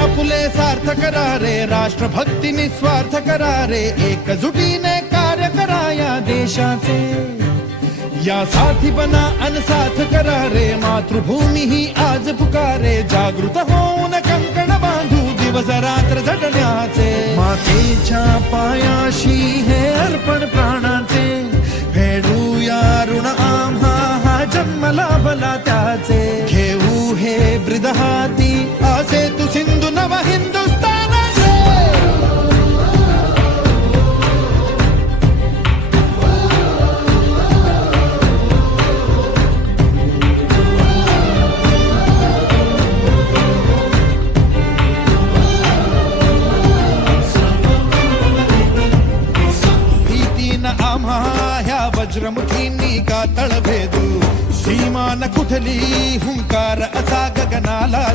आपुले सार्थ करा रे राष्ट्रभक्ती निस्वार्थ करा रे एकजुटीने कार्य करा या देशाचे। या साथी बना अनसाथ करा रे मातृभूमी ही आज पुकारे, जागृत होऊन कंकण बांधू दिवस रात्र झटण्याचे। मातेच्या पायाशी हे अर्पण प्राणाचे फेडूया ऋण आम्हा, हा जन्मला भला त्याचे। घेऊ हे ब्रिद हाती असे आम्हा ह्या वज्रमुखींनी का तळभेदू सीमान कुठली हुंकार असा गगनाला?